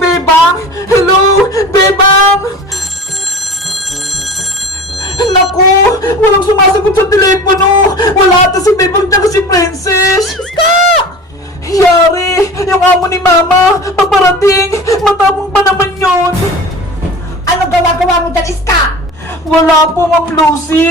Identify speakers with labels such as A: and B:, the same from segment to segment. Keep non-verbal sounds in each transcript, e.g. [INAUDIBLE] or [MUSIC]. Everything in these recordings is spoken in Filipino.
A: Bebang! Hello, Bebang! Naku, walang sumasagot sa telepono. Wala ata si Bebang tsaka si Princess. Iska! Yari, yung amo ni Mama, paparating. Matapang pa naman yon.
B: Ano gawa-gawa mo dyan, Iska?
A: Wala po, Ma'am Lucy.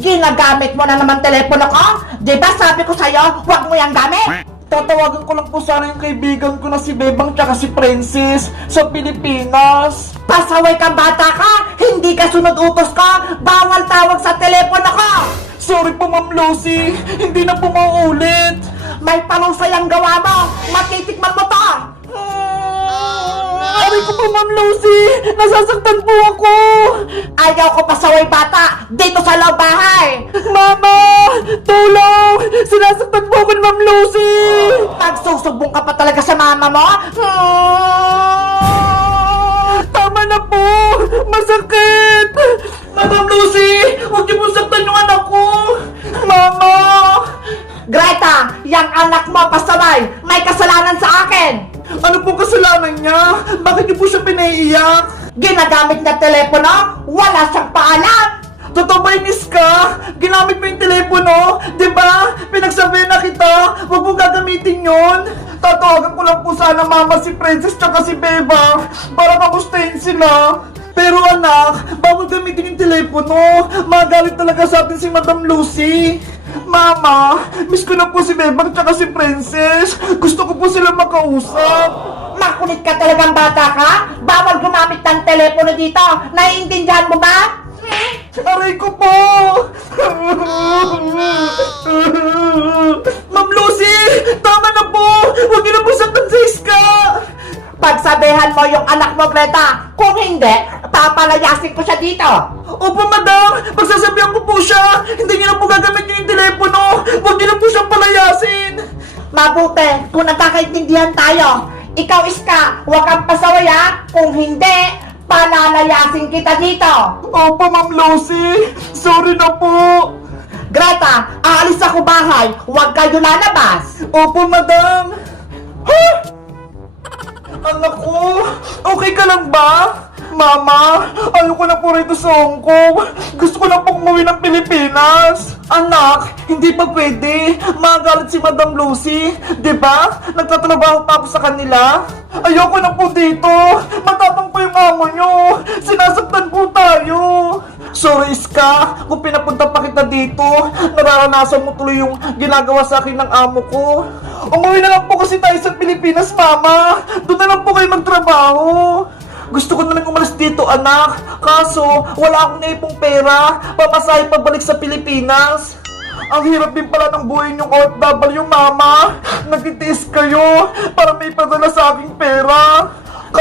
B: Ginagamit mo na naman telepono ko? Di ba sabi ko sa'yo, huwag mo yung gamit?
A: Tatawagan ko lang po sana yung kaibigan ko na si Bebang tsaka si Princess sa Pilipinas.
B: Pasaway kang bata ka, hindi ka sunod utos ko, bawal tawag sa telepono ko!
A: Sorry po, Ma'am Lucy. Hindi na po mauulit.
B: May palusay ang gawa mo, matitikman mo to!
A: Aray ko po, Ma'am Lucy! Nasasaktan po ako!
B: Ayaw ko pasaway bata, dito sa loob bahay!
A: Mama! Tulong! Sinasaktan po ako ni Ma'am Lucy!
B: Pagsusubong ka pa talaga sa mama mo?
A: Tama na po! Masakit! Ma'am Lucy! Huwag niyo po saktan yung anak ko! Mama!
B: Greta, yung anak mo pasaway, may kasalanan sa akin!
A: Ano po kasalanan niya? Bakit niyo po siya pinaiiyak?
B: Ginagamit na telepono, wala siyang paalam!
A: Totoo ba yung Iska? Ginamit mo yung telepono? Di ba? Pinagsabihan na gagamitin yun. Tatawagan ko lang po sana mama si Princess tsaka si Beba para kamustahin sila. Pero anak, bawal gamitin yung telepono. Magalit talaga sa atin si Madam Lucy. Mama, miss ko na po si Bebang tsaka si Princess. Gusto ko po sila makausap.
B: Makulit ka talagang bata ka? Bawal gumamit ng telepono dito! Naiintindihan mo ba?
A: Aray ko po! [LAUGHS]
B: Pagsabihan mo yung anak mo, Greta. Kung hindi, papalayasin ko siya dito.
A: Opo, madam! Pagsasabihan ko po siya! Hindi niyo na po gagamitin yung telepono! Huwag niyo na po siyang palayasin!
B: Mabuti, kung nagkakaintindihan tayo. Ikaw, Iska, huwag kang pasaway ha. Kung hindi, palalayasin kita dito.
A: Opo, Ma'am Lucy! Sorry na po!
B: Greta, aalis ako bahay. Huwag kayo lalabas.
A: Opo, madam! Ha? Anak ko, okay ka lang ba? Mama, ayoko na po rito sa Hong Kong. Gusto ko na po umuwi ng Pilipinas. Anak, hindi pa pwede. Magalit si Madam Lucy. 'Di ba? Nagtatrabaho pa ako sa kanila. Ayoko na po dito. Matapang po yung amo nyo. Sinasaktan po tayo. Sorry, Iska. Kung pinapunta pa kita dito, nararanasan mo tuloy yung ginagawa sa akin ng amo ko. Umuwi na lang po kasi tayo sa Pilipinas, Mama. Doon na lang po kayo magtrabaho. Gusto ko na lang umalis dito, anak. Kaso, wala akong naipong pera. Pamasahe pabalik sa Pilipinas. Ang hirap din pala ng buhay niyong OFW, Mama. Nagtitiis kayo para may padala.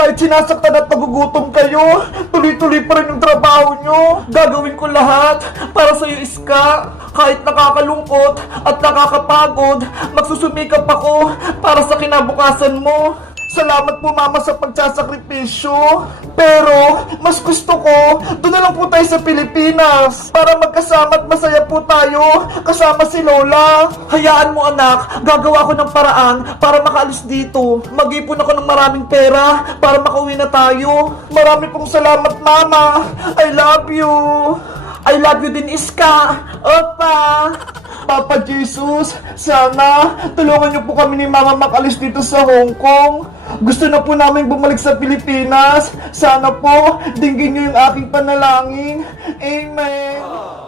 A: Kahit sinasaktan at nagugutom kayo, tuloy-tuloy pa rin yung trabaho nyo. Gagawin ko lahat para sa iyo, Iska. Kahit nakakalungkot at nakakapagod, magsusumikap ako para sa kinabukasan mo. Salamat po mama sa pagsasakripisyo. Pero, mas gusto ko, doon na lang po tayo sa Pilipinas. Para magkasama at masaya po tayo, kasama si Lola. Hayaan mo anak, gagawa ko ng paraan para makaalis dito. Mag-ipon ako ng maraming pera para makauwi na tayo. Marami pong salamat mama. I love you. I love you din, Iska. Opa! Papa Jesus, sana tulungan niyo po kami ni Mama makalis dito sa Hong Kong. Gusto na po namin bumalik sa Pilipinas. Sana po, dinggin niyo yung aking panalangin. Amen.